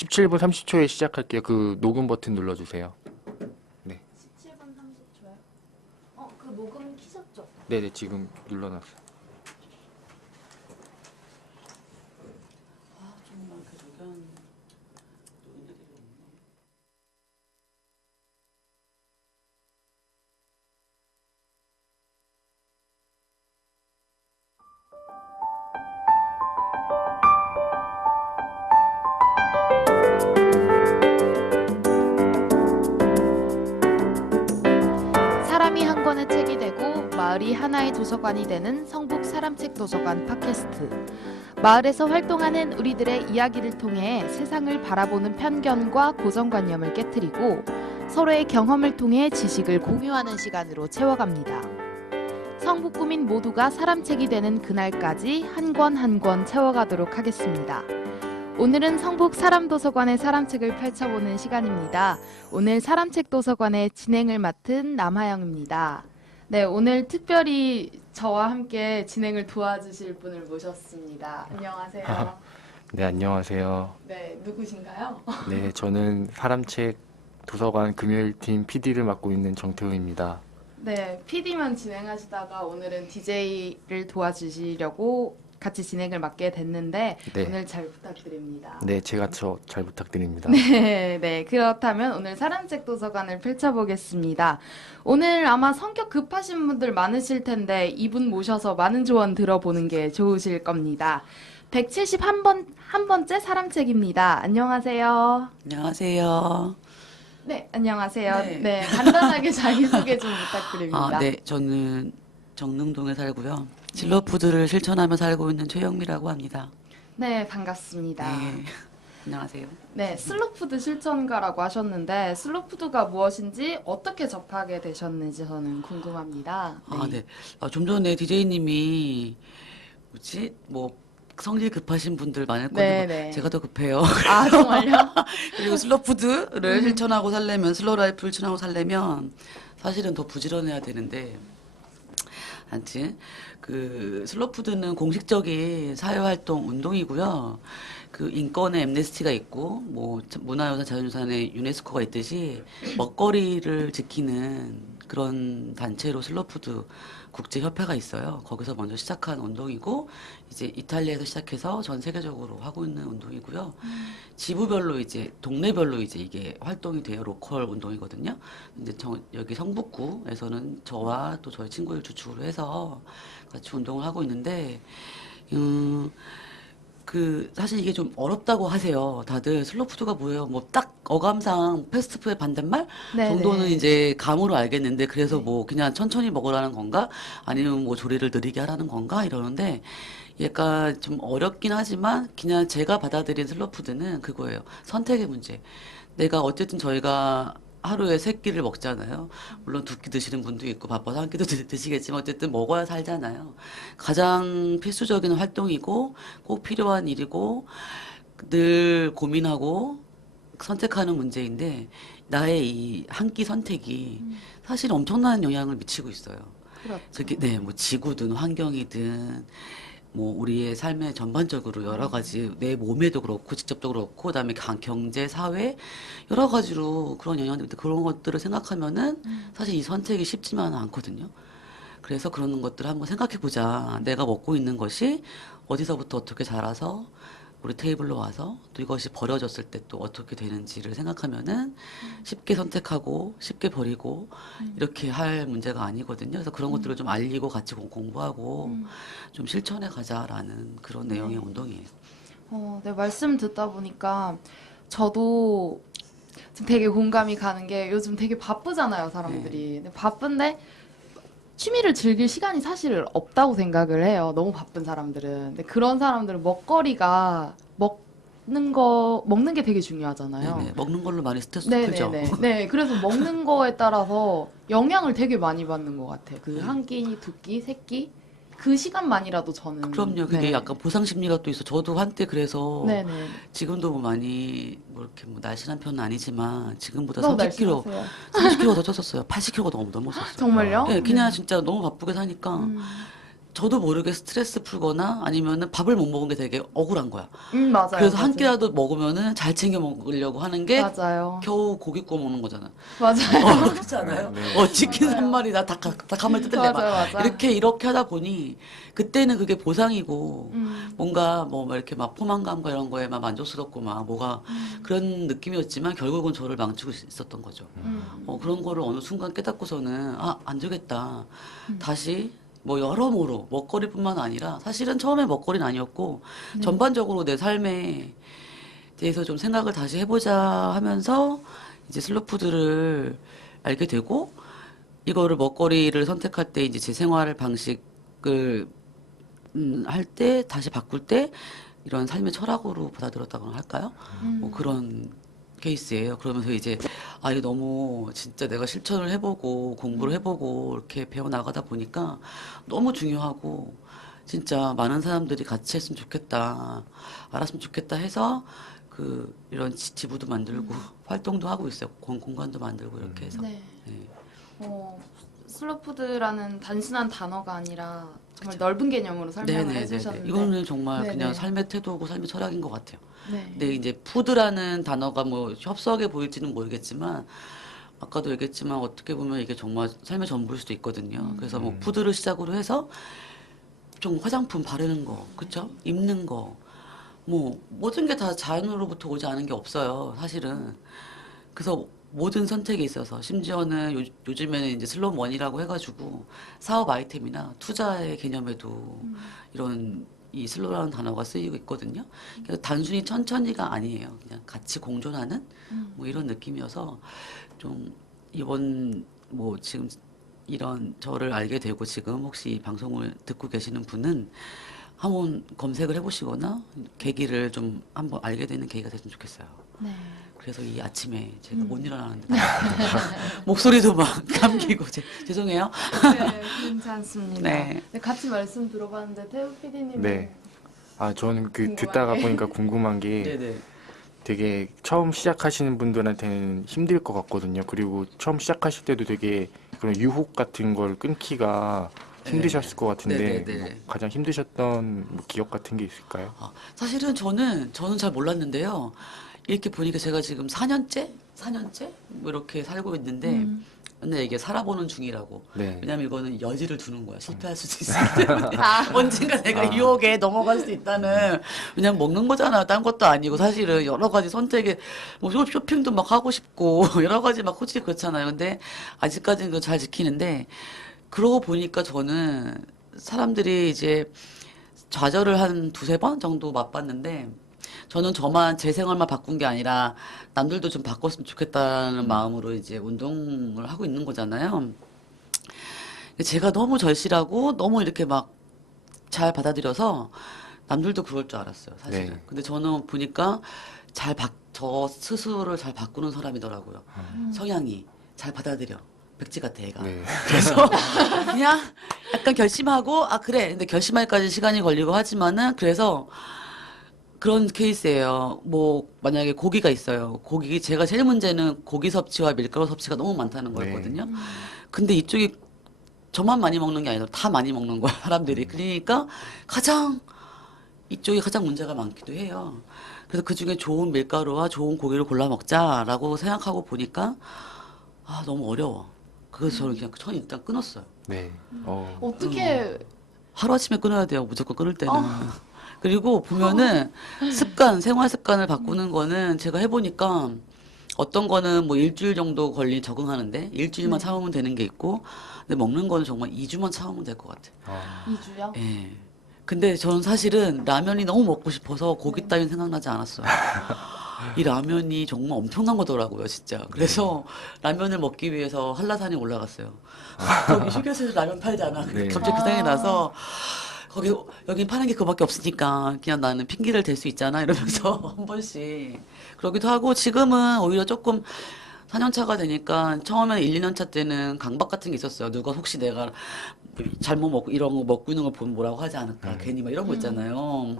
17분 30초에 시작할게요. 그 녹음 버튼 눌러주세요. 네. 17분 30초요? 그 녹음 키셨죠? 네네, 지금 눌러놨어요. 정말 그 의견 노인들이 없네. 사람이 한 권의 책이 되고 마을이 하나의 도서관이 되는 성북 사람책 도서관 팟캐스트. 마을에서 활동하는 우리들의 이야기를 통해 세상을 바라보는 편견과 고정관념을 깨트리고 서로의 경험을 통해 지식을 공유하는 시간으로 채워갑니다. 성북 구민 모두가 사람책이 되는 그날까지 한 권 한 권 채워가도록 하겠습니다. 오늘은 성북 사람도서관의 사람책을 펼쳐보는 시간입니다. 오늘 사람책 도서관의 진행을 맡은 남하영입니다. 네, 오늘 특별히 저와 함께 진행을 도와주실 분을 모셨습니다. 안녕하세요. 네, 안녕하세요. 네, 누구신가요? 네, 저는 사람책 도서관 금요일팀 PD를 맡고 있는 정태우입니다. 네, PD만 진행하시다가 오늘은 DJ를 도와주시려고 같이 진행을 맡게 됐는데 네. 오늘 잘 부탁드립니다. 네, 제가 잘 부탁드립니다. 네. 그렇다면 오늘 사람책 도서관을 펼쳐보겠습니다. 오늘 아마 성격 급하신 분들 많으실 텐데 이분 모셔서 많은 조언 들어보는 게 좋으실 겁니다. 171번째 사람책입니다. 안녕하세요. 안녕하세요. 네, 안녕하세요. 네. 네, 간단하게 자기소개 좀 부탁드립니다. 네, 저는 정릉동에 살고요. 슬로푸드를 실천하며 살고 있는 최영미라고 합니다. 네, 반갑습니다. 네, 안녕하세요. 네, 슬로푸드 실천가라고 하셨는데 슬로푸드가 무엇인지 어떻게 접하게 되셨는지 저는 궁금합니다. 네. 좀 전에 DJ님이 뭐지? 뭐 성질 급하신 분들 많을 건데 네. 제가 더 급해요. 아, 정말요? 그리고 슬로푸드를 실천하고 살려면 슬로라이프를 실천하고 살려면 사실은 더 부지런해야 되는데 아무튼 그 슬로푸드는 공식적인 사회활동 운동이고요. 그 인권의 엠네스티가 있고 뭐 문화유산 자연유산의 유네스코가 있듯이 먹거리를 지키는 그런 단체로 슬로푸드 국제협회가 있어요. 거기서 먼저 시작한 운동이고 이제 이탈리아에서 시작해서 전 세계적으로 하고 있는 운동이고요. 지부별로 이제 동네별로 이제 이게 활동이 돼요. 로컬 운동이거든요. 근데 여기 성북구에서는 저와 또 저희 친구들 주축으로 해서 같이 운동을 하고 있는데 사실 이게 좀 어렵다고 하세요. 다들 슬로푸드가 뭐예요? 뭐 딱 어감상 패스트푸드의 반대말 정도는 네네. 이제 감으로 알겠는데 그래서 뭐 그냥 천천히 먹으라는 건가? 아니면 뭐 조리를 느리게 하라는 건가? 이러는데 약간 좀 어렵긴 하지만 그냥 제가 받아들인 슬로푸드는 그거예요. 선택의 문제. 내가 어쨌든 저희가 하루에 세 끼를 먹잖아요. 물론 두 끼 드시는 분도 있고 바빠서 한 끼도 드시겠지만 어쨌든 먹어야 살잖아요. 가장 필수적인 활동이고 꼭 필요한 일이고 늘 고민하고 선택하는 문제인데 나의 이 한 끼 선택이 사실 엄청난 영향을 미치고 있어요. 그렇죠. 저기 뭐 지구든 환경이든 뭐 우리의 삶에 전반적으로 여러 가지 내 몸에도 그렇고 직접적으로 그렇고 그다음에 경제, 사회 여러 가지로 그런 영향들 그런 것들을 생각하면은 사실 이 선택이 쉽지만은 않거든요. 그래서 그런 것들을 한번 생각해 보자. 내가 먹고 있는 것이 어디서부터 어떻게 자라서 우리 테이블로 와서 또 이것이 버려졌을 때 또 어떻게 되는지를 생각하면은 쉽게 선택하고 쉽게 버리고 이렇게 할 문제가 아니거든요. 그래서 그런 것들을 좀 알리고 같이 공부하고 좀 실천해 가자라는 그런 내용의 운동이에요. 네, 말씀 듣다 보니까 저도 지금 되게 공감이 가는 게 요즘 되게 바쁘잖아요, 사람들이. 근데 바쁜데 취미를 즐길 시간이 사실 없다고 생각을 해요. 너무 바쁜 사람들은. 근데 그런 사람들은 먹거리가 먹는 게 되게 중요하잖아요. 네네. 먹는 걸로 많이 스트레스 풀죠. 네네네. 네, 그래서 먹는 거에 따라서 영향을 되게 많이 받는 것 같아요. 그 네. 한 끼, 두 끼, 세 끼. 그 시간만이라도 저는. 그럼요. 그게 네. 약간 보상 심리가 또 있어. 저도 한때 그래서 네네. 지금도 뭐 많이 뭐 이렇게 뭐 날씬한 편은 아니지만 지금보다 너무 30kg, 날씬하세요. 30kg 더 쪘었어요. 80kg가 넘었었어요. 정말요? 예, 네. 그냥 진짜 너무 바쁘게 사니까 저도 모르게 스트레스 풀거나 아니면은 밥을 못 먹은 게 되게 억울한 거야. 맞아요. 그래서 한 맞아요. 끼라도 먹으면은 잘 챙겨 먹으려고 하는 게 맞아요. 겨우 고기 구워 먹는 거잖아. 맞아요. 그렇지 않아요? 네. 치킨 맞아요. 3마리, 닭 한 마리 뜯을래, 막. 맞아요. 맞아요. 이렇게 하다 보니, 그때는 그게 보상이고, 음. 뭔가 뭐 이렇게 막 포만감과 이런 거에 막 만족스럽고 막 뭐가 그런 느낌이었지만 결국은 저를 망치고 있었던 거죠. 그런 거를 어느 순간 깨닫고서는, 안 되겠다. 다시 뭐 여러모로 먹거리뿐만 아니라 사실은 처음에 먹거리는 아니었고, 네. 전반적으로 내 삶에 대해서 좀 생각을 다시 해보자 하면서 이제 슬로푸드를 알게 되고 이거를 먹거리를 선택할 때 이제 제 생활 방식을 할 때 다시 바꿀 때 이런 삶의 철학으로 받아들였다고나 할까요? 뭐 그런 케이스예요. 그러면서 이제 이거 너무 진짜 내가 실천을 해보고 공부를 해보고 이렇게 배워 나가다 보니까 너무 중요하고 진짜 많은 사람들이 같이 했으면 좋겠다, 알았으면 좋겠다 해서 이런 지부도 만들고 활동도 하고 있어요. 공간도 만들고 이렇게 해서. 네. 네. 슬로푸드라는 단순한 단어가 아니라 정말 넓은 개념으로 설명을 네네네. 해주셨는데 이거는 정말 네네. 그냥 삶의 태도고 삶의 철학인 것 같아요. 네. 근데 이제 푸드라는 단어가 뭐 협소하게 보일지는 모르겠지만 아까도 얘기했지만 어떻게 보면 이게 정말 삶의 전부일 수도 있거든요. 그래서 뭐 푸드를 시작으로 해서 좀 화장품 바르는 거, 그쵸? 입는 거, 뭐 모든 게 다 자연으로부터 오지 않은 게 없어요, 사실은. 그래서 모든 선택에 있어서 심지어는 요즘에는 이제 슬롯머니라고 해가지고 사업 아이템이나 투자의 개념에도 이런 이 슬로라는 단어가 쓰이고 있거든요. 그래서 단순히 천천히가 아니에요. 그냥 같이 공존하는 뭐 이런 느낌이어서 좀 이번 뭐 지금 이런 저를 알게 되고 지금 혹시 이 방송을 듣고 계시는 분은 한번 검색을 해보시거나 계기를 좀 한번 알게 되는 계기가 됐으면 좋겠어요. 네. 그래서 이 아침에 제가 못 일어나는데 목소리도 막 감기고 죄송해요. 네, 괜찮습니다. 네. 네, 같이 말씀 들어봤는데 태우 PD님 네. 저는 궁금한 듣다가 게. 보니까 궁금한 게 네네. 되게 처음 시작하시는 분들한테는 힘들 것 같거든요. 그리고 처음 시작하실 때도 되게 그런 유혹 같은 걸 끊기가 힘드셨을 것 같은데 네네네. 뭐 가장 힘드셨던 뭐 기억 같은 게 있을까요? 사실은 저는 잘 몰랐는데요. 이렇게 보니까 제가 지금 4년째 뭐 이렇게 살고 있는데 근데 이게 살아보는 중이라고. 네. 왜냐면 이거는 여지를 두는 거야. 실패할 수도 있기 때문에. 언젠가 내가 유혹에 넘어갈 수 있다는. 왜냐면 먹는 거잖아. 딴 것도 아니고 사실은 여러 가지 선택에 뭐 쇼핑도 막 하고 싶고 여러 가지 막 솔직히 그렇잖아요. 근데 아직까지는 그거 잘 지키는데 그러고 보니까 저는 사람들이 이제 좌절을 한 두세 번 정도 맛봤는데 저는 저만 제 생활만 바꾼 게 아니라 남들도 좀 바꿨으면 좋겠다는 마음으로 이제 운동을 하고 있는 거잖아요. 제가 너무 절실하고 너무 이렇게 막 잘 받아들여서 남들도 그럴 줄 알았어요, 사실은. 네. 근데 저는 보니까 저 스스로를 잘 바꾸는 사람이더라고요. 성향이 잘 받아들여. 백지 같아, 애가. 네. 그래서 그냥 약간 결심하고, 그래. 근데 결심할까지 시간이 걸리고 하지만은, 그래서 그런 케이스예요. 뭐, 만약에 고기가 있어요. 제가 제일 문제는 고기 섭취와 밀가루 섭취가 너무 많다는 네. 거였거든요. 근데 이쪽이 저만 많이 먹는 게 아니라 다 많이 먹는 거야, 사람들이. 그러니까 이쪽이 가장 문제가 많기도 해요. 그래서 그 중에 좋은 밀가루와 좋은 고기를 골라 먹자라고 생각하고 보니까, 너무 어려워. 그래서 저는 그냥 일단 끊었어요. 네. 어떻게 하루아침에 끊어야 돼요. 무조건 끊을 때는. 그리고 보면은 생활 습관을 바꾸는 거는 제가 해보니까 어떤 거는 뭐 일주일 정도 적응하는데 일주일만 네. 참으면 되는 게 있고 근데 먹는 거는 정말 2주만 참으면 될 것 같아요. 2주요? 예. 근데 저는 사실은 라면이 너무 먹고 싶어서 고기 따윈 생각나지 않았어요. 이 라면이 정말 엄청난 거더라고요, 진짜. 그래서 라면을 먹기 위해서 한라산에 올라갔어요. 거기 휴게소에서 라면 팔잖아. 네. 갑자기 그 생각이 나서 여기 파는 게 그밖에 없으니까 그냥 나는 핑계를 댈 수 있잖아 이러면서 한 번씩 그러기도 하고 지금은 오히려 조금 4년 차가 되니까 처음에 1, 2년 차 때는 강박 같은 게 있었어요. 누가 혹시 내가 잘못 먹고 이런 거 먹고 있는 걸 보면 뭐라고 하지 않을까. 괜히 막 이런 거 있잖아요.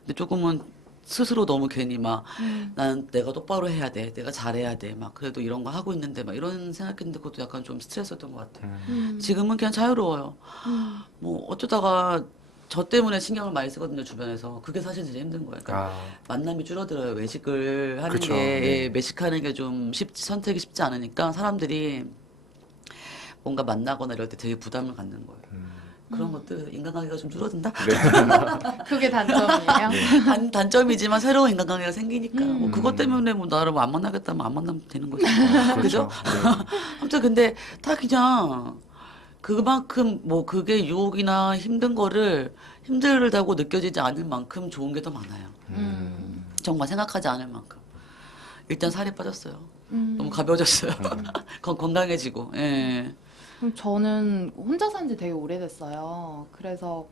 근데 조금은 스스로 너무 괜히 막 음. 난 내가 똑바로 해야 돼, 내가 잘해야 돼, 막 그래도 이런 거 하고 있는데 막 이런 생각했는데 그것도 약간 좀 스트레스였던 것 같아요. 지금은 그냥 자유로워요. 음. 뭐 어쩌다가 저 때문에 신경을 많이 쓰거든요, 주변에서. 그게 사실 제일 힘든 거예요. 그러니까 아, 만남이 줄어들어요. 외식을 하는 그쵸. 게, 네. 예, 외식하는 게 좀 선택이 쉽지 않으니까 사람들이 뭔가 만나거나 이럴 때 되게 부담을 갖는 거예요. 그런 것들 인간관계가 좀 줄어든다? 그게 단점이에요. 네. 단점이지만 새로운 인간관계가 생기니까. 뭐 그것 음. 때문에 뭐 나를 뭐 안 만나겠다면 안 만나면 되는 거지. 그죠? 그렇죠. 네. 아무튼 근데 다 그냥 그만큼 뭐 그게 유혹이나 힘든 거를 힘들다고 느껴지지 않을 만큼 좋은 게 더 많아요. 정말 생각하지 않을 만큼. 일단 살이 빠졌어요. 너무 가벼워졌어요. 건강해지고. 예. 그럼 저는 혼자 산 지 되게 오래됐어요. 그래서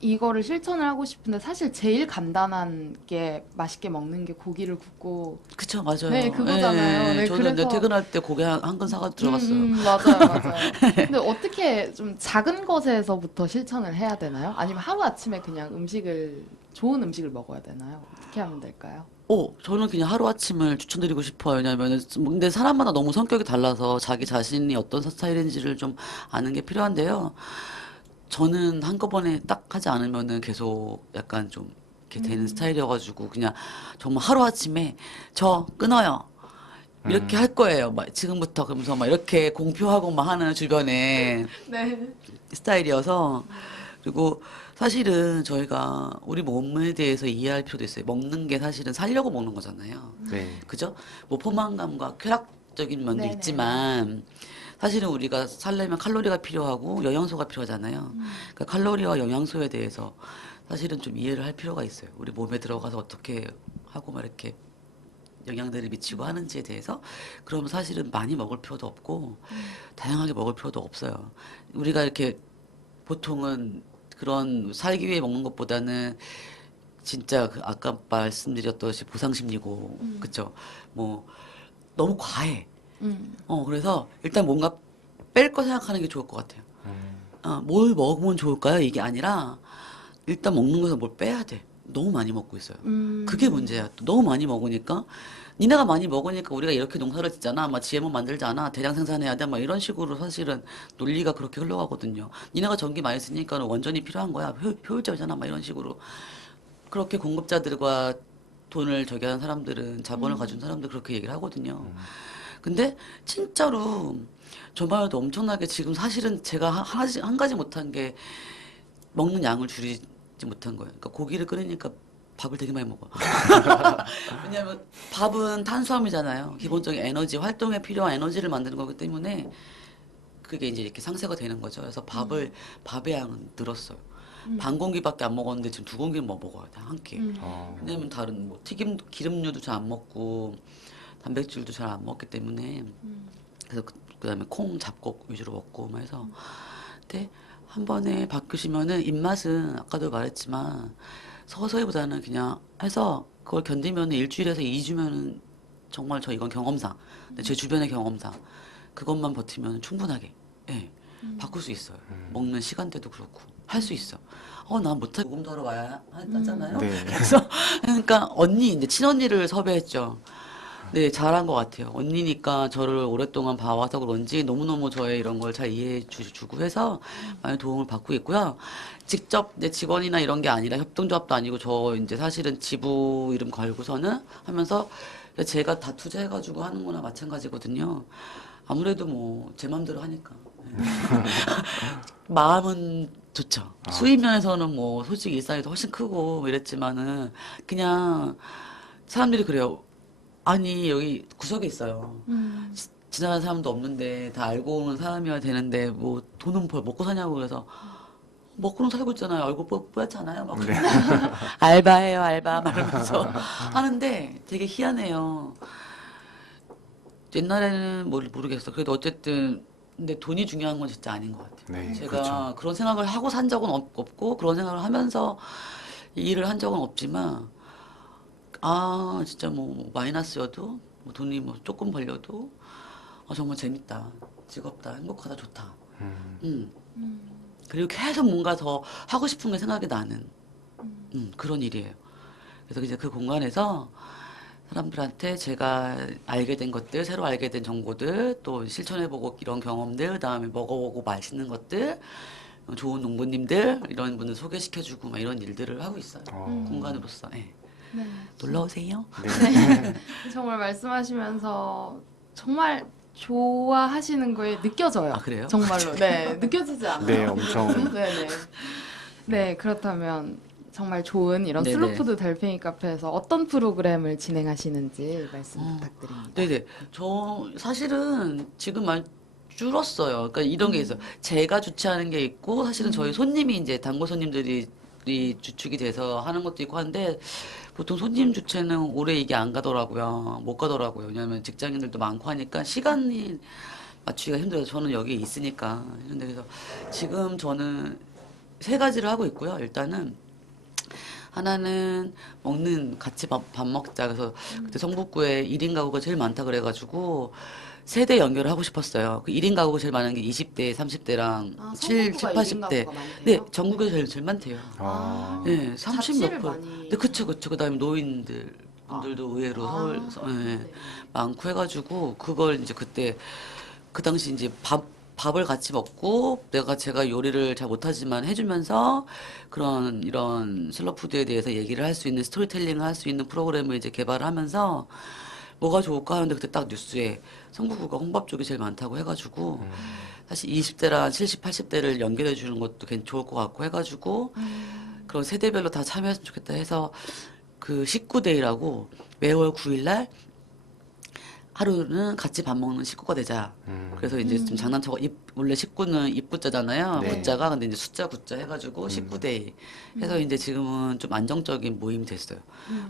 이거를 실천을 하고 싶은데 사실 제일 간단한 게 맛있게 먹는 게 고기를 굽고 그쵸, 맞아요. 네, 그거잖아요. 예. 네, 저는 이제 그래서 퇴근할 때 고기 한 근 사가지고 들어갔어요. 맞아요, 맞아요. 근데 어떻게 좀 작은 것에서부터 실천을 해야 되나요? 아니면 하루 아침에 그냥 좋은 음식을 먹어야 되나요? 어떻게 하면 될까요? 저는 그냥 하루아침을 추천드리고 싶어요. 왜냐면은, 근데 사람마다 너무 성격이 달라서 자기 자신이 어떤 스타일인지를 좀 아는 게 필요한데요. 저는 한꺼번에 딱 하지 않으면은 계속 약간 좀 이렇게 되는 스타일이어가지고 그냥 정말 하루아침에 저 끊어요. 이렇게 할 거예요. 막 지금부터 그러면서 막 이렇게 공표하고 막 하는 주변에 네. 스타일이어서 그리고 사실은 저희가 우리 몸에 대해서 이해할 필요도 있어요. 먹는 게 사실은 살려고 먹는 거잖아요. 네. 그죠? 뭐 포만감과 쾌락적인 면도 네네. 있지만 사실은 우리가 살려면 칼로리가 필요하고 영양소가 필요하잖아요. 그러니까 칼로리와 영양소에 대해서 사실은 좀 이해를 할 필요가 있어요. 우리 몸에 들어가서 어떻게 하고 막 이렇게 영향들을 미치고 하는지에 대해서 그러면 사실은 많이 먹을 필요도 없고 다양하게 먹을 필요도 없어요. 우리가 이렇게 보통은 그런 살기 위해 먹는 것보다는 진짜 그 아까 말씀드렸듯이 보상심리고 그쵸? 뭐 너무 과해. 음. 그래서 일단 뭔가 뺄 거 생각하는 게 좋을 것 같아요. 뭘 먹으면 좋을까요? 이게 아니라 일단 먹는 거에서 뭘 빼야 돼. 너무 많이 먹고 있어요. 그게 문제야. 또 너무 많이 먹으니까 니네가 많이 먹으니까 우리가 이렇게 농사를 짓잖아. 막 GMO 만들잖아. 대량 생산해야 돼. 막 이런 식으로 사실은 논리가 그렇게 흘러가거든요. 니네가 전기 많이 쓰니까 원전이 필요한 거야. 효율적이잖아. 막 이런 식으로. 그렇게 공급자들과 돈을 저기 하는 사람들은 자본을 가진 사람들 그렇게 얘기를 하거든요. 근데 진짜로 저만 해도 엄청나게 지금 사실은 제가 한 가지 못한 게 먹는 양을 줄이지 못한 거예요. 그러니까 고기를 끓이니까 밥을 되게 많이 먹어. 왜냐하면 밥은 탄수화물이잖아요. 기본적인 에너지, 활동에 필요한 에너지를 만드는 거기 때문에 그게 이제 이렇게 상쇄가 되는 거죠. 그래서 밥의 양은 늘었어요. 반 공기밖에 안 먹었는데 지금 두 공기는 뭐 먹어야 돼, 한 끼. 왜냐면 다른 뭐 기름류도 잘 안 먹고 단백질도 잘 안 먹기 때문에 그래서 그다음에 콩, 잡곡 위주로 먹고 막 해서 근데 한 번에 바꾸시면은 입맛은 아까도 말했지만 서서히보다는 그냥 해서 그걸 견디면은 일주일에서 2주면은 정말 저 이건 경험상 근데 제 주변의 경험상 그것만 버티면 충분하게 예 바꿀 수 있어요. 먹는 시간대도 그렇고 할 수 있어. 난 못해 녹음하러 와야 하잖아요. 네. 그래서 그러니까 언니 이제 친언니를 섭외했죠. 네, 잘한 것 같아요. 언니니까 저를 오랫동안 봐와서 그런지 너무너무 저의 이런 걸 잘 이해해 주고 해서 많이 도움을 받고 있고요. 직접 내 직원이나 이런 게 아니라 협동조합도 아니고 저 이제 사실은 지부 이름 걸고서는 하면서 제가 다 투자해가지고 하는 거나 마찬가지거든요. 아무래도 뭐 제 맘대로 하니까. 마음은 좋죠. 수입 면에서는 뭐 솔직히 일상이 더 훨씬 크고 뭐 이랬지만은 그냥 사람들이 그래요. 아니 여기 구석에 있어요. 지나가는 사람도 없는데 다 알고 오는 사람이어야 되는데 뭐 돈은 벌 먹고 사냐고 그래서 먹고는 살고 있잖아요. 얼굴 뽀얗잖아요. 막 네. 알바해요 알바 말하면서 하는데 되게 희한해요. 옛날에는 뭘 모르겠어. 그래도 어쨌든 근데 돈이 중요한 건 진짜 아닌 것 같아요. 네, 제가 그렇죠. 그런 생각을 하고 산 적은 없고 그런 생각을 하면서 이 일을 한 적은 없지만 진짜 뭐 마이너스여도 뭐 돈이 뭐 조금 벌려도 정말 재밌다, 즐겁다, 행복하다, 좋다. 음. 그리고 계속 뭔가 더 하고 싶은 게 생각이 나는 그런 일이에요. 그래서 이제 그 공간에서 사람들한테 제가 알게 된 것들, 새로 알게 된 정보들, 또 실천해보고 이런 경험들, 그다음에 먹어보고 맛있는 것들, 좋은 농부님들 이런 분들 소개시켜주고 막 이런 일들을 하고 있어요. 공간으로서. 네. 네. 놀러 오세요. 네. 정말 말씀하시면서 정말 좋아하시는 거에 느껴져요. 아, 그래요? 정말로. 네, 느껴지지 않아요? 네, 엄청. 네네. 네, 그렇다면 정말 좋은 이런 네네. 슬로푸드 달팽이 카페에서 어떤 프로그램을 진행하시는지 말씀 부탁드립니다. 네네. 저 사실은 지금 많이 줄었어요. 그러니까 이런 게 있어요. 제가 주최하는 게 있고 사실은 저희 손님이 이제 단골 손님들이 주축이 돼서 하는 것도 있고 한데 보통 손님 주최는 오래 이게 안 가더라고요. 못 가더라고요. 왜냐하면 직장인들도 많고 하니까 시간이 맞추기가 힘들어요. 저는 여기 있으니까. 근데 그래서 지금 저는 세 가지를 하고 있고요. 일단은 하나는 같이 밥 먹자. 그래서 그때 성북구에 1인 가구가 제일 많다 그래가지고 세대 연결을 하고 싶었어요. 그 1인 가구가 제일 많은 게 20대, 30대랑 아, 7, 7, 성북구가 1인 80대. 가구가 많대요? 네, 전국에 제일 많대요. 아, 네, 30 자취를 몇 번. 많이 네, 그쵸. 그다음에 노인들 분들도 의외로 서울 네, 네. 많고 해가지고 그걸 이제 그때 그 당시 이제 밥을 같이 먹고 제가 요리를 잘 못하지만 해주면서 그런 이런 슬로푸드에 대해서 얘기를 할 수 있는 스토리텔링을 할 수 있는 프로그램을 이제 개발하면서 뭐가 좋을까 하는데 그때 딱 뉴스에 성북구가 혼밥 쪽이 제일 많다고 해가지고 사실 20대랑 70, 80대를 연결해 주는 것도 좋을 것 같고 해가지고 그런 세대별로 다 참여했으면 좋겠다 해서 그 19데이라고 매월 9일날 하루는 같이 밥 먹는 식구가 되자. 그래서 이제 좀 장난쳐고 원래 식구는 입구자잖아요. 네. 구자가 근데 이제 숫자 구자 해가지고 19데이 해서 이제 지금은 좀 안정적인 모임이 됐어요.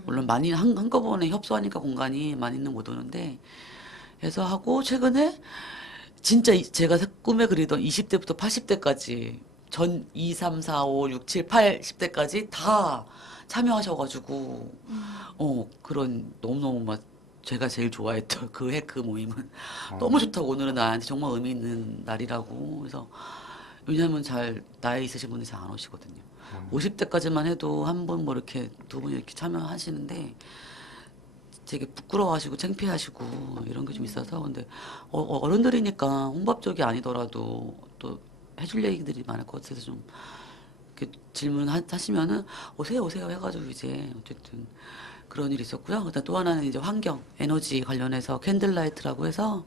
물론 많이 한꺼번에 협소하니까 공간이 많이는 못 오는데 해서 하고 최근에 진짜 제가 꿈에 그리던 20대부터 80대까지 전 2, 3, 4, 5, 6, 7, 80대까지 다 참여하셔가지고 그런 너무너무 막 제가 제일 좋아했던 그 모임은 너무 좋다고 오늘은 나한테 정말 의미 있는 날이라고 그래서 왜냐하면 잘 나이 있으신 분이 잘 안 오시거든요. 50대까지만 해도 한 분 뭐 이렇게 두 분 이렇게 참여하시는데 되게 부끄러워하시고 창피하시고 이런 게 좀 있어서 근데 어른들이니까 혼밥 쪽이 아니더라도 또 해줄 얘기들이 많을 것 같아서 좀 이렇게 질문하시면은 오세요 해가지고 이제 어쨌든 그런 일이 있었고요. 그다음 또 하나는 이제 환경 에너지 관련해서 캔들라이트라고 해서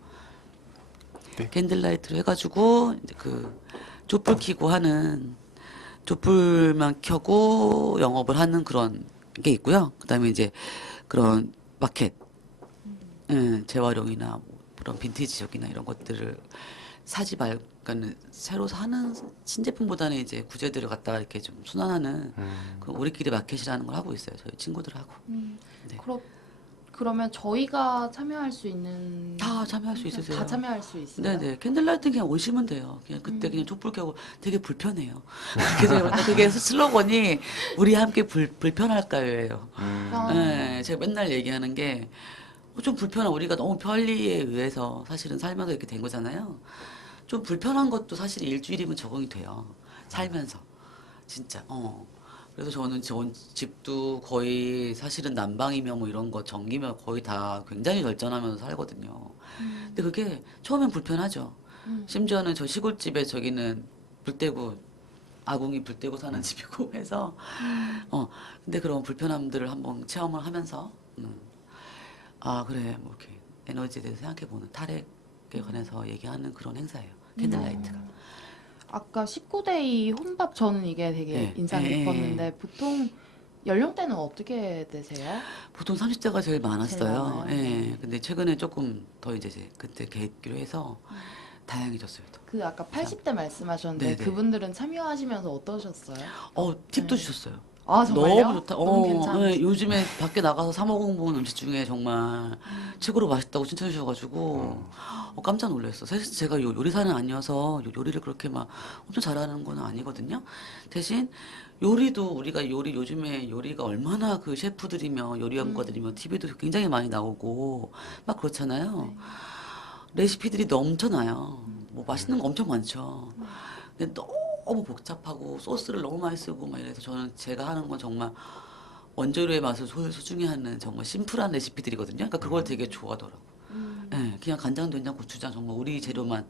네. 캔들라이트로 해가지고 이제 그 촛불 켜고 하는 촛불만 켜고 영업을 하는 그런 게 있고요. 그다음에 이제 그런 마켓, 재활용이나 뭐 그런 빈티지적이나 이런 것들을 사지 말고, 그러니까는 새로 사는 신제품보다는 이제 구제들을 갖다가 이렇게 좀 순환하는 그 우리끼리 마켓이라는 걸 하고 있어요. 저희 친구들하고. 네. 그러면 저희가 참여할 수 있는 다 참여할 수 있으세요. 다 참여할 수 있어요? 네네. 캔들라이트 그냥 오시면 돼요. 그냥 그때 그냥 촛불 켜고 되게 불편해요. 그래서 그게 슬로건이 우리 함께 불편할까요예요. 네, 제가 맨날 얘기하는 게 좀 불편한 우리가 너무 편리에 의해서 사실은 살면서 이렇게 된 거잖아요. 좀 불편한 것도 사실 일주일이면 적응이 돼요. 살면서 진짜. 그래서 저는 집도 거의 사실은 난방이며 뭐 이런 거 전기며 거의 다 굉장히 절전하면서 살거든요. 근데 그게 처음엔 불편하죠. 심지어는 저 시골집에 저기는 불 떼고 아궁이 불 떼고 사는 집이고 해서 근데 그런 불편함들을 한번 체험을 하면서 아 그래 뭐 이렇게 에너지에 대해서 생각해보는 탈핵에 관해서 얘기하는 그런 행사예요. 캔들라이트가. 아까 19데이 혼밥 저는 이게 되게 네. 인상 깊었는데 보통 연령대는 어떻게 되세요? 보통 30대가 제일 많았어요. 많아요? 예. 근데 최근에 조금 더 이제 그때 계기로 해서 다양해졌어요. 더. 그 아까 80대 말씀하셨는데 네네. 그분들은 참여하시면서 어떠셨어요? 팁도 주셨어요. 아 정말요? 너무 좋다. 너무 괜찮으시다. 예, 요즘에 밖에 나가서 사 먹은 음식 중에 정말 최고로 맛있다고 칭찬해 주셔가지고 깜짝 놀랐어. 사실 제가 요리사는 아니어서 요리를 그렇게 막 엄청 잘하는 건 아니거든요. 대신 요리도 우리가 요즘에 요리가 얼마나 그 셰프들이며 요리 연구가들이며 TV도 굉장히 많이 나오고 막 그렇잖아요. 레시피들이 넘쳐나요. 뭐 맛있는 거 엄청 많죠. 근데 너무 복잡하고 소스를 너무 많이 쓰고 막 이래서 저는 제가 하는 건 정말 원재료의 맛을 소중히 하는 정말 심플한 레시피들이거든요. 그러니까 그걸 되게 좋아하더라고. 예, 그냥 간장, 된장, 고추장 정말 우리 재료만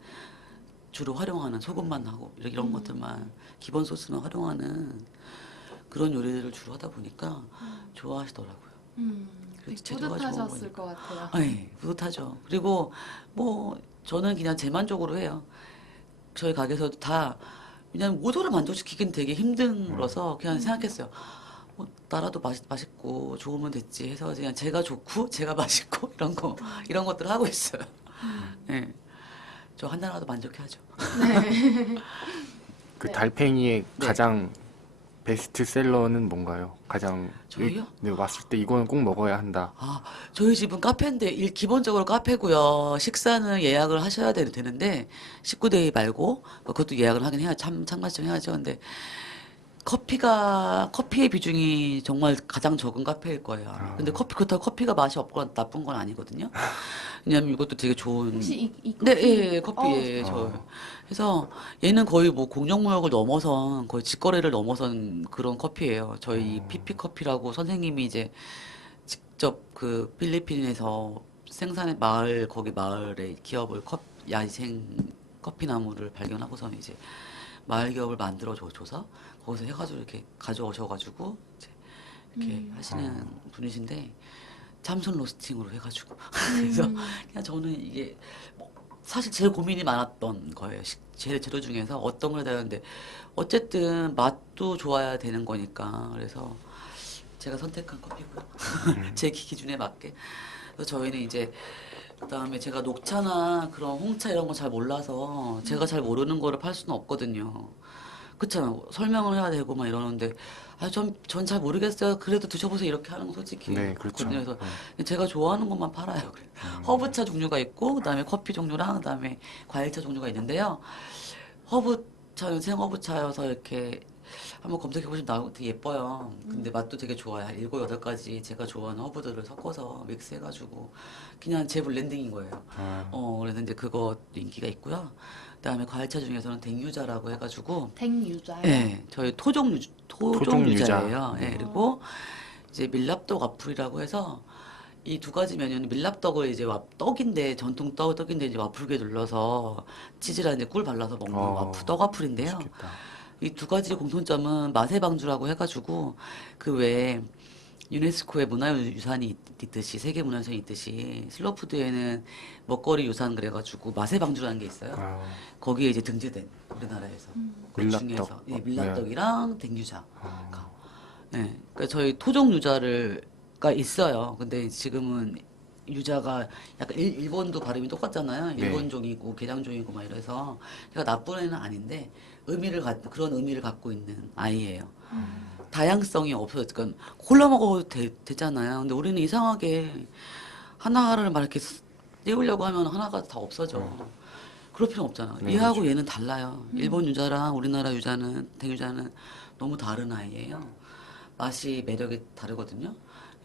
주로 활용하는 소금만 하고 이런 것들만 기본 소스만 활용하는 그런 요리들을 주로 하다 보니까 좋아하시더라고요. 되게 그래서 재료가 좋은 뿌듯하셨을 거니까. 것 같아요. 네, 뿌듯하죠. 그리고 뭐 저는 그냥 제 만족으로 해요. 저희 가게에서도 다 왜냐면 모두를 만족시키긴 되게 힘들어서 그냥 생각했어요. 뭐 나라도 맛있고 좋으면 됐지 해서 그냥 제가 좋고 제가 맛있고 이런 것들을 하고 있어요. 네. 저 하나라도 만족해야죠. 그 네. 달팽이의 네. 가장 베스트셀러는 뭔가요? 가장 저희요? 네, 왔을 때 이거는 꼭 먹어야 한다. 아, 저희 집은 카페인데 기본적으로 카페고요. 식사는 예약을 하셔야 되는데 19데이 말고 그것도 예약을 하긴 해야 참가성 해야죠. 근데 커피의 비중이 정말 가장 적은 카페일 거예요. 근데 그렇다고 커피가 맛이 없거나 나쁜 건 아니거든요. 왜냐면 이것도 되게 좋은. 혹시 이 네, 커피? 예, 커피에 그래서 얘는 거의 뭐 공정무역을 넘어선 거의 직거래를 넘어선 그런 커피예요. 저희 PP 커피라고 선생님이 이제 직접 그 필리핀에서 생산의 거기 마을의 기업을 야생 커피나무를 발견하고서 이제 마을 기업을 만들어 줘서 거기서 해가지고 이렇게 가져오셔가지고 이제 이렇게 하시는 분이신데 참선 로스팅으로 해가지고 그래서 그냥 저는 이게 뭐 사실 제일 고민이 많았던 거예요. 제 재료 중에서 어떤 걸 해야 되는데 어쨌든 맛도 좋아야 되는 거니까 그래서 제가 선택한 커피고요. 제 기준에 맞게. 그래서 저희는 이제 그다음에 제가 녹차나 그런 홍차 이런 거 잘 몰라서 제가 잘 모르는 거를 팔 수는 없거든요. 그렇잖아. 설명을 해야 되고 막 이러는데 전 잘 모르겠어요. 그래도 드셔보세요. 이렇게 하는 거 솔직히 네, 그렇죠. 그렇거든요. 그래서 제가 좋아하는 것만 팔아요. 그래. 허브차 종류가 있고 그다음에 커피 종류랑 그다음에 과일차 종류가 있는데요. 허브차는 생허브차여서 이렇게 한번 검색해 보시면 나오고 되게 예뻐요. 근데 맛도 되게 좋아요. 한 7, 8가지 제가 좋아하는 허브들을 섞어서 믹스해가지고 그냥 제 블렌딩인 거예요. 그래서 이제 그거 인기가 있고요. 그다음에 과일차 중에서는 댕유자라고 해가지고 댕유자요? 예, 저희 토종유자. 토종유자예요. 예, 그리고 이제 밀랍떡 와플이라고 해서 이 두 가지 메뉴는 밀랍떡을 이제 떡인데 전통 떡인데 이제 와플기에 눌러서 치즈랑 이제 꿀 발라서 먹는 떡 와플인데요. 맛있겠다. 이 두 가지 공통점은 맛의 방주라고 해가지고 그 외에 유네스코의 문화유산이 있듯이 세계 문화유산이 있듯이 슬로푸드에는 먹거리 유산 그래가지고 맛의 방주라는 게 있어요. 거기에 이제 등재된 우리나라에서 그 밀랍떡. 중에서 예, 밀랍떡이랑 댕유자가 네, 그러니까 저희 토종 유자가 있어요. 근데 지금은 유자가 약간 일본도 발음이 똑같잖아요. 네. 일본종이고 게장종이고 막 이래서 제가 나쁜 애는 아닌데 그런 의미를 갖고 있는 아이예요. 다양성이 없어요. 그러니까 골라 먹어도 되잖아요. 근데 우리는 이상하게 하나를 막 이렇게 띄우려고 하면 하나가 다 없어져. 그럴 필요 없잖아. 네, 얘하고 그렇죠. 얘는 달라요. 일본 유자랑 우리나라 유자는 댕유자는 너무 다른 아이예요. 맛이 매력이 다르거든요.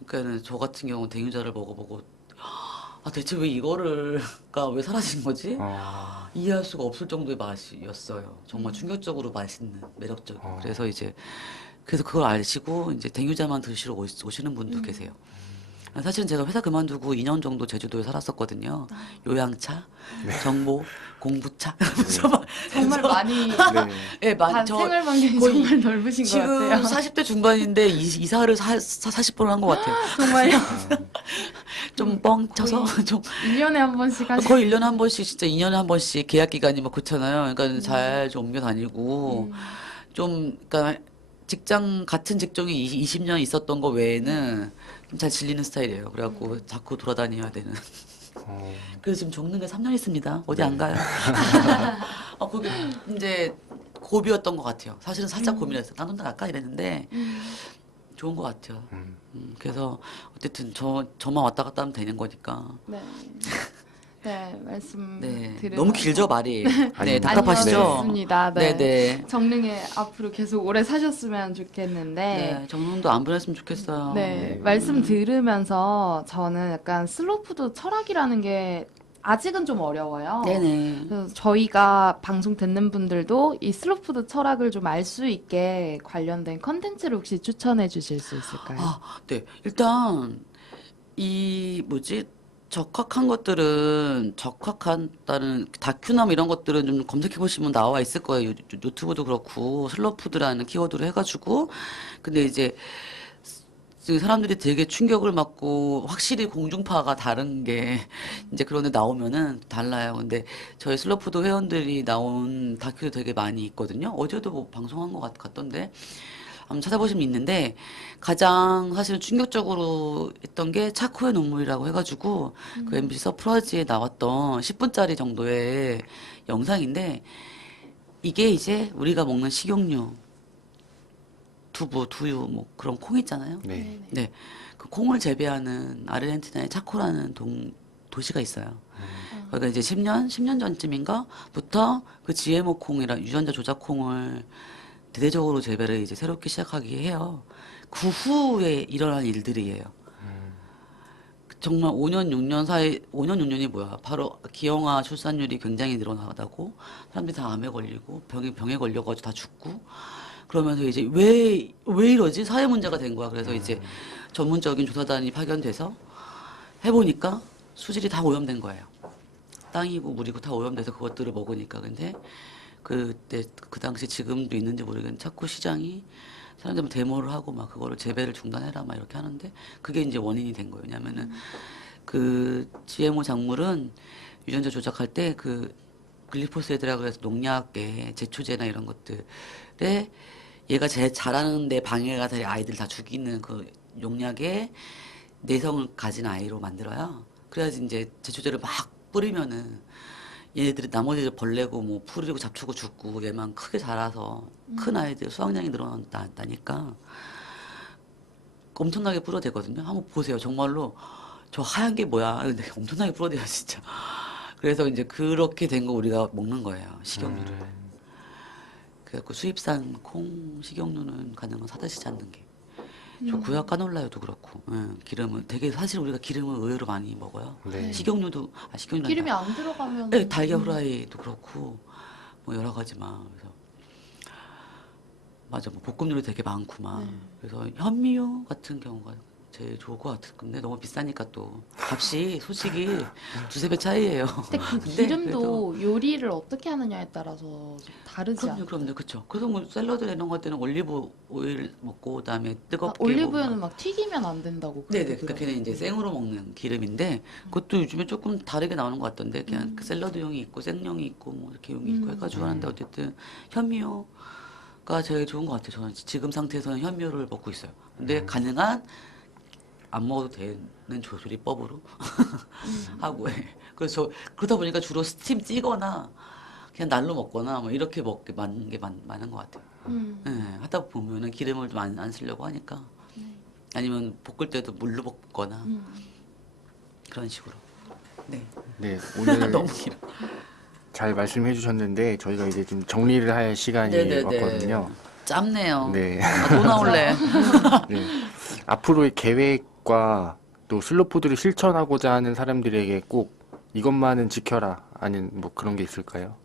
그러니까는 저 같은 경우 댕유자를 먹어보고 대체 왜 이거를가 왜 사라진 거지? 이해할 수가 없을 정도의 맛이었어요. 정말 충격적으로 맛있는 매력적인. 그래서 그걸 아시고 이제 댕유자만 드시러 오시는 분도 계세요. 사실은 제가 회사 그만두고 2년 정도 제주도에 살았었거든요. 요양차, 정보, 공부차. 정말 많이 예, 생활 반경이 거의 정말 넓으신 것 지금 같아요. 40대 중반인데 이사를 40번 한 것 같아요. 정말요? 좀 뻥 쳐서 좀 1년에 한 번씩 하시는 거의 1년에 한 번씩 진짜 2년에 한 번씩 계약 기간이 막 그렇잖아요. 그러니까 잘 좀 옮겨 다니고 좀 그러니까 같은 직종에 20년 있었던 거 외에는 좀 잘 질리는 스타일이에요. 그래갖고 자꾸 돌아다녀야 되는. 그래서 지금 적는 게 3년 있습니다. 어디 안 가요. 그게 이제 고비였던 것 같아요. 사실은 살짝 고민했어요. 딴 데 갈까 이랬는데 좋은 것 같아요. 그래서 어쨌든 저만 왔다 갔다 하면 되는 거니까. 네. 네, 말씀 네. 들으면서 너무 길죠, 말이. 네, 아닙니다. 답답하시죠? 아니었습니다. 네. 네. 정릉에 앞으로 계속 오래 사셨으면 좋겠는데 네, 정론도 안 보냈으면 좋겠어요. 네, 말씀 들으면서 저는 약간 슬로푸드 철학이라는 게 아직은 좀 어려워요. 네네. 그래서 저희가 방송 듣는 분들도 이 슬로푸드 철학을 좀 알 수 있게 관련된 컨텐츠를 혹시 추천해 주실 수 있을까요? 아, 네. 일단 이 뭐지? 적합한 것들은 적합한다는 다큐나 뭐 이런 것들은 좀 검색해 보시면 나와 있을 거예요. 유튜브도 그렇고 슬로푸드라는 키워드로 해가지고 근데 이제 지금 사람들이 되게 충격을 받고 확실히 공중파가 다른 게 이제 그런 데 나오면은 달라요. 근데 저희 슬로푸드 회원들이 나온 다큐도 되게 많이 있거든요. 어제도 뭐 방송한 것 같던데 한번 찾아보시면 있는데 가장 사실은 충격적으로 했던 게 차코의 눈물이라고 해가지고 그 MBC 서프라이즈에 나왔던 10분짜리 정도의 영상인데 이게 이제 우리가 먹는 식용유, 두부, 두유 뭐 그런 콩 있잖아요. 네. 네, 그 콩을 재배하는 아르헨티나의 차코라는 도시가 있어요. 거기가 이제 10년 전쯤인가부터 그 GMO 콩이라 유전자 조작 콩을 대대적으로 재배를 이제 새롭게 시작하게 해요. 그 후에 일어난 일들이에요. 정말 5년, 6년 사이, 5년, 6년이 뭐야. 바로 기형아 출산율이 굉장히 늘어나다고 사람들이 다 암에 걸리고 병에 걸려가지고 다 죽고 그러면서 이제 왜 이러지? 사회 문제가 된 거야. 그래서 이제 전문적인 조사단이 파견돼서 해보니까 수질이 다 오염된 거예요. 땅이고 물이고 다 오염돼서 그것들을 먹으니까. 근데 그때 그 당시 지금도 있는지 모르겠는데 자꾸 시장이 사람들 데모를 하고 막 그거를 재배를 중단해라 막 이렇게 하는데 그게 이제 원인이 된 거예요. 왜냐면은 그 GMO 작물은 유전자 조작할 때 그 글리포세드라고 해서 농약에 제초제나 이런 것들에 얘가 제일 잘하는데 방해가 될 아이들 다 죽이는 그 용약에 내성을 가진 아이로 만들어요. 그래야지 이제 제초제를 막 뿌리면은 얘네들이 나머지들 벌레고 뭐 풀이고 잡초고 죽고 얘만 크게 자라서 큰 아이들 수확량이 늘어난다니까 엄청나게 뿌려대거든요. 한번 보세요. 정말로 저 하얀 게 뭐야? 근데 엄청나게 뿌려대요, 진짜. 그래서 이제 그렇게 된 거 우리가 먹는 거예요. 식용유를. 그래갖고 수입산 콩 식용유는 가능한 사다 쓰지 않는 게. 저 구약 카놀라유도 그렇고, 예, 기름은 되게 사실 우리가 기름을 의외로 많이 먹어요. 네. 식용유도 식용유 기름이 안 들어가면 네, 달걀 후라이도 그렇고 뭐 여러 가지만 그래서 맞아 뭐 볶음류도 되게 많구만. 네. 그래서 현미유 같은 경우가 제일 좋을 것 같은데 너무 비싸니까 또 값이 솔직히 두세 배 차이예요. 근데 그 근데 기름도 요리를 어떻게 하느냐에 따라서 좀 다르지 않아요? 그럼요, 그렇죠. 그래서 뭐 샐러드 이런 것 때는 올리브 오일 먹고 그다음에 뜨겁게 올리브유는 막 튀기면 안 된다고 네네, 그렇게 그러니까 걔는 이제 들었거든요. 생으로 먹는 기름인데 그것도 요즘에 조금 다르게 나오는 것 같던데 그냥 그 샐러드용이 있고 생용이 있고 뭐 이렇게 용이 있고 해가지고 하는데 어쨌든 현미유가 제일 좋은 것 같아요. 저는 지금 상태에서는 현미유를 먹고 있어요. 근데 가능한 안 먹어도 되는 조리법으로 하고 해. 그래서 그러다 보니까 주로 스팀 찌거나 그냥 날로 먹거나 뭐 이렇게 먹게 많은 게 많은 것 같아요. 음. 예, 하다 보면은 기름을 좀 안 쓰려고 하니까 아니면 볶을 때도 물로 볶거나 그런 식으로. 네. 네, 오늘 너무 길어. 잘 말씀해 주셨는데 저희가 이제 좀 정리를 할 시간이 네네네. 왔거든요. 짧네요. 네. 또 나올래. 네. 앞으로의 계획과 또 슬로푸드를 실천하고자 하는 사람들에게 꼭 이것만은 지켜라. 아닌 뭐 그런 게 있을까요?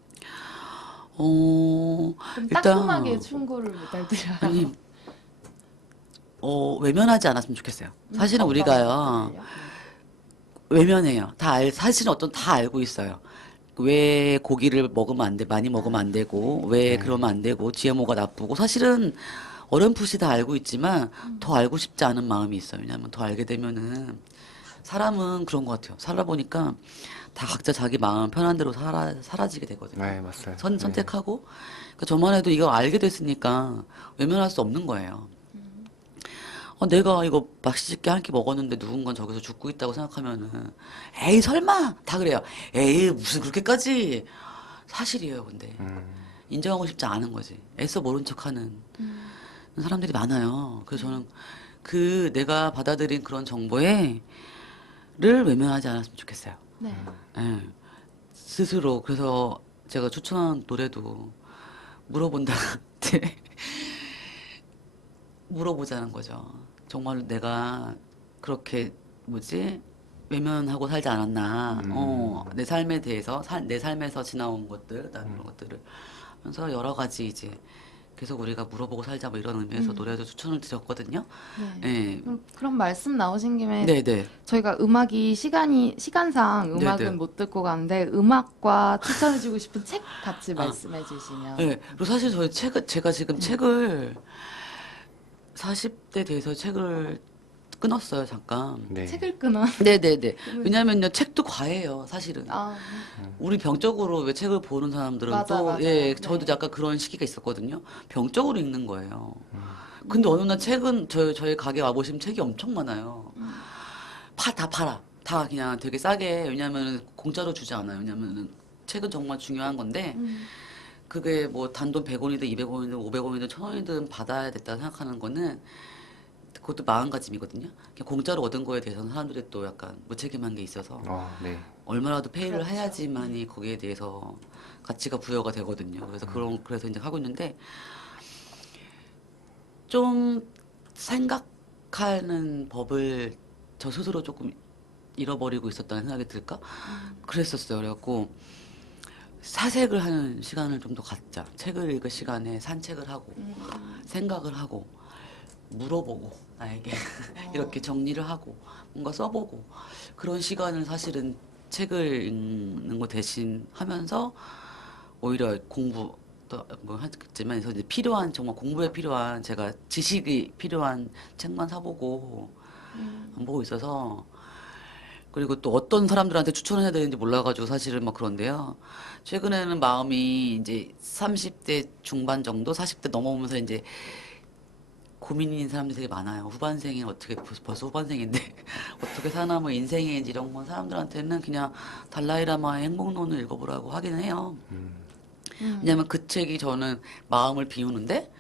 좀 일단 따끔하게 충고를 부탁드려요. 아니 외면하지 않았으면 좋겠어요. 사실은 우리가요. 것들을요? 외면해요. 사실은 다 알고 있어요. 왜 고기를 먹으면 안 돼, 많이 먹으면 안 되고, 왜 그러면 안 되고, GMO가 나쁘고, 사실은 어렴풋이 다 알고 있지만, 더 알고 싶지 않은 마음이 있어요. 왜냐하면 더 알게 되면은, 사람은 그런 것 같아요. 살아보니까, 다 각자 자기 마음 편한 대로 사라지게 되거든요. 네, 맞아요. 선택하고, 그러니까 저만 해도 이거 알게 됐으니까, 외면할 수 없는 거예요. 내가 이거 맛있게 한 끼 먹었는데 누군가는 저기서 죽고 있다고 생각하면은 에이 설마 다 그래요. 에이 무슨 그렇게까지 사실이에요. 근데 인정하고 싶지 않은 거지. 애써 모른 척하는 사람들이 많아요. 그래서 저는 그 내가 받아들인 그런 정보를 외면하지 않았으면 좋겠어요. 네. 예. 스스로 그래서 제가 추천한 노래도 물어본다한테 물어보자는 거죠. 정말 내가 그렇게 뭐지 외면하고 살지 않았나. 내 삶에 대해서 내 삶에서 지나온 것들, 그런 것들을 하면서 여러 가지 이제 계속 우리가 물어보고 살자 뭐 이런 의미에서 노래도 추천을 드렸거든요. 네. 예. 그럼 말씀 나오신 김에 네네. 저희가 음악이 시간상 음악은 네네. 못 듣고 가는데 음악과 추천해주고 싶은 책 같이 말씀해 주시면. 네. 그리고 사실 제가 지금 책을 40대 돼서 책을 끊었어요, 잠깐. 네. 책을 끊어. 네네네. 왜냐면요, 책도 과해요, 사실은. 아, 우리 병적으로 왜 책을 보는 사람들은 맞아, 또, 맞아요. 예, 저도 네. 약간 그런 시기가 있었거든요. 병적으로 읽는 거예요. 근데 어느 날 책은, 저희 가게 와보시면 책이 엄청 많아요. 다 팔아. 다 그냥 되게 싸게, 왜냐면은 공짜로 주지 않아요. 왜냐면은 책은 정말 중요한 건데, 그게 뭐 단돈 100원이든 200원이든 500원이든 1000원이든 받아야 됐다 생각하는 거는 그것도 마음가짐이거든요. 그냥 공짜로 얻은 거에 대해서는 사람들이 또 약간 무책임한 게 있어서 네. 얼마라도 페이를 그렇죠. 해야지만이 거기에 대해서 가치가 부여가 되거든요. 그래서 그래서 이제 하고 있는데 좀 생각하는 법을 저 스스로 조금 잃어버리고 있었다는 생각이 들까? 그랬었어요. 그래갖고 사색을 하는 시간을 좀 더 갖자. 책을 읽을 시간에 산책을 하고 생각을 하고 물어보고 나에게 이렇게 정리를 하고 뭔가 써보고 그런 시간을 사실은 책을 읽는 거 대신 하면서 오히려 공부 뭐 하지만 이제 필요한 정말 공부에 필요한 제가 지식이 필요한 책만 사보고 안 보고 있어서 그리고 또 어떤 사람들한테 추천을 해야 되는지 몰라가지고 사실은 막 그런데요. 최근에는 마음이 이제 30대 중반 정도, 40대 넘어오면서 이제 고민인 사람들이 되게 많아요. 후반생이 어떻게 벌써 후반생인데 어떻게 사나 뭐 인생에 이런 거 사람들한테는 그냥 달라이라마의 행복론을 읽어보라고 하기는 해요. 왜냐면 그 책이 저는 마음을 비우는데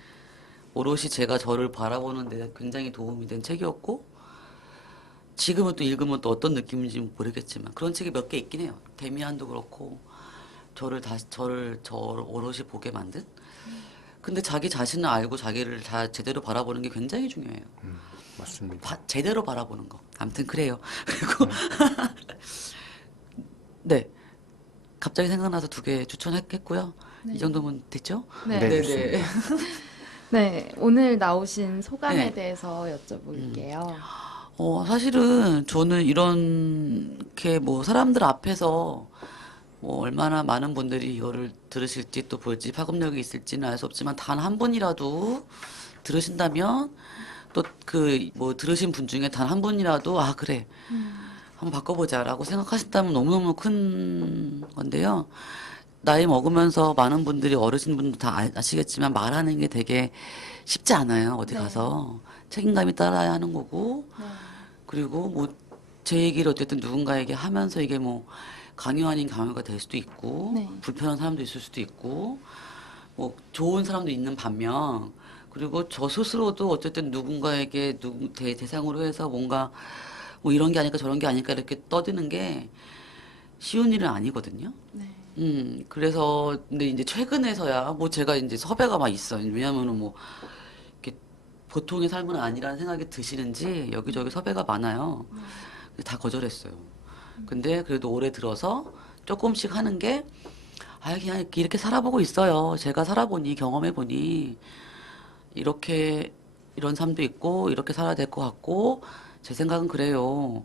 오롯이 제가 저를 바라보는 데 굉장히 도움이 된 책이었고 지금은 또 읽으면 또 어떤 느낌인지 모르겠지만 그런 책이 몇 개 있긴 해요. 데미안도 그렇고 저를 오롯이 보게 만든. 근데 자기 자신을 알고 자기를 다 제대로 바라보는 게 굉장히 중요해요. 맞습니다. 제대로 바라보는 거. 아무튼 그래요. 그리고 네. 갑자기 생각나서 2개 추천했고요. 이 정도면 됐죠? 네. 네, 네네. 좋습니다. 네, 오늘 나오신 소감에 네. 대해서 여쭤볼게요. 사실은 저는 이렇게 뭐 사람들 앞에서 뭐 얼마나 많은 분들이 이거를 들으실지 또 볼지 파급력이 있을지는 알 수 없지만 단 한 분이라도 들으신다면 또 그 뭐 들으신 분 중에 단 한 분이라도 아 그래 한번 바꿔보자라고 생각하신다면 너무너무 큰 건데요. 나이 먹으면서 많은 분들이 어르신분도 다 아시겠지만 말하는 게 되게 쉽지 않아요. 어디 네. 가서 책임감이 따라야 하는 거고 네. 그리고 뭐 제 얘기를 어쨌든 누군가에게 하면서 이게 뭐 강요 아닌 강요가 될 수도 있고 네. 불편한 사람도 있을 수도 있고 뭐 좋은 사람도 있는 반면 그리고 저 스스로도 어쨌든 누군가에게 대상으로 해서 뭔가 뭐 이런 게 아닐까 저런 게 아닐까 이렇게 떠드는 게 쉬운 일은 아니거든요. 네. 그래서 근데 이제 최근에서야 뭐 제가 이제 섭외가 막 있어요. 왜냐면은 뭐 이렇게 보통의 삶은 아니라는 생각이 드시는지 여기저기 섭외가 많아요. 다 거절했어요. 근데 그래도 올해 들어서 조금씩 하는 게, 아, 그냥 이렇게 살아보고 있어요. 제가 살아보니, 경험해보니, 이런 삶도 있고, 이렇게 살아야 될 것 같고, 제 생각은 그래요.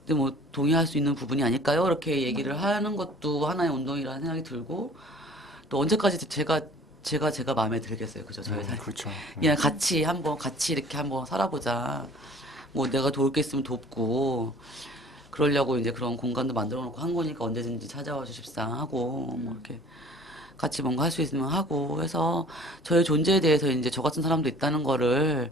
근데 뭐, 동의할 수 있는 부분이 아닐까요? 이렇게 얘기를 하는 것도 하나의 운동이라는 생각이 들고, 또 언제까지 제가 마음에 들겠어요. 그죠? 저희 삶. 그렇죠. 그냥 같이 이렇게 한번 살아보자. 뭐 내가 도울 게 있으면 돕고 그러려고 이제 그런 공간도 만들어 놓고 한 거니까 언제든지 찾아와 주십사 하고 뭐 이렇게 같이 뭔가 할 수 있으면 하고 해서 저의 존재에 대해서 이제 저 같은 사람도 있다는 거를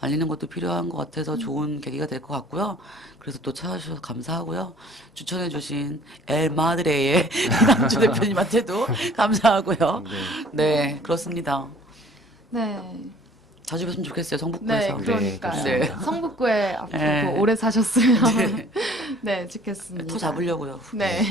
알리는 것도 필요한 것 같아서 좋은 계기가 될 것 같고요. 그래서 또 찾아주셔서 감사하고요. 추천해주신 엘 마드레의 이남주 대표님한테도 감사하고요. 네, 그렇습니다. 네. 자주 뵀으면 좋겠어요, 네, 성북구에서. 그러니까요. 네. 성북구에 앞으로 네. 오래 사셨으면 네. 네, 좋겠습니다. 터 잡으려고요. 네.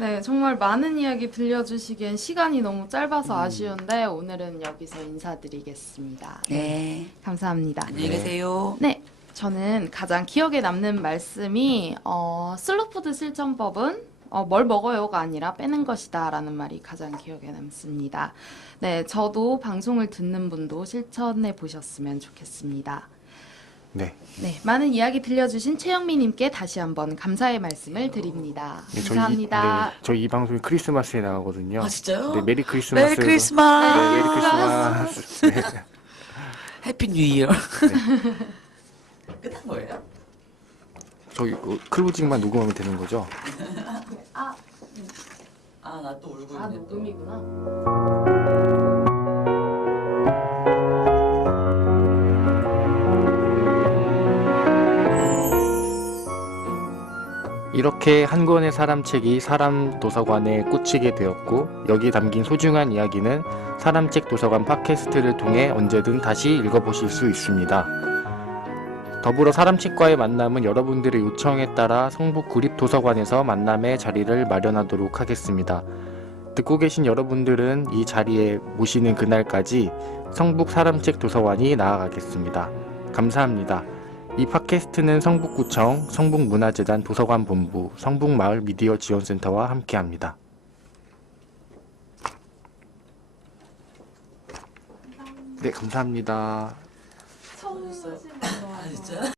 네, 정말 많은 이야기 들려주시기엔 시간이 너무 짧아서 아쉬운데 오늘은 여기서 인사드리겠습니다. 네. 감사합니다. 안녕히 계세요. 네. 저는 가장 기억에 남는 말씀이 슬로푸드 실천법은 뭘 먹어요가 아니라 빼는 것이다 라는 말이 가장 기억에 남습니다. 네, 저도 방송을 듣는 분도 실천해 보셨으면 좋겠습니다. 네. 네, 많은 이야기 들려주신 최영미님께 다시 한번 감사의 말씀을 드립니다. 네, 감사합니다. 저희 이 방송이 크리스마스에 나가거든요. 아, 진짜요? 네, 메리 크리스마스. 메리 크리스마스. 네, 메리 크리스마스. 네. 해피 뉴 이어. 끝난 거예요? 저희 클로징만 녹음하면 되는 거죠? 아, 나 또 울고 있네. 또. 녹음이구나. 이렇게 한 권의 사람책이 사람 도서관에 꽂히게 되었고 여기 담긴 소중한 이야기는 사람책 도서관 팟캐스트를 통해 언제든 다시 읽어보실 수 있습니다. 더불어 사람책과의 만남은 여러분들의 요청에 따라 성북 구립도서관에서 만남의 자리를 마련하도록 하겠습니다. 듣고 계신 여러분들은 이 자리에 모시는 그날까지 성북 사람책 도서관이 나아가겠습니다. 감사합니다. 이 팟캐스트는 성북구청, 성북문화재단 도서관본부, 성북마을 미디어 지원센터와 함께합니다. 네, 감사합니다. 처음 하시는 거 아, 진짜?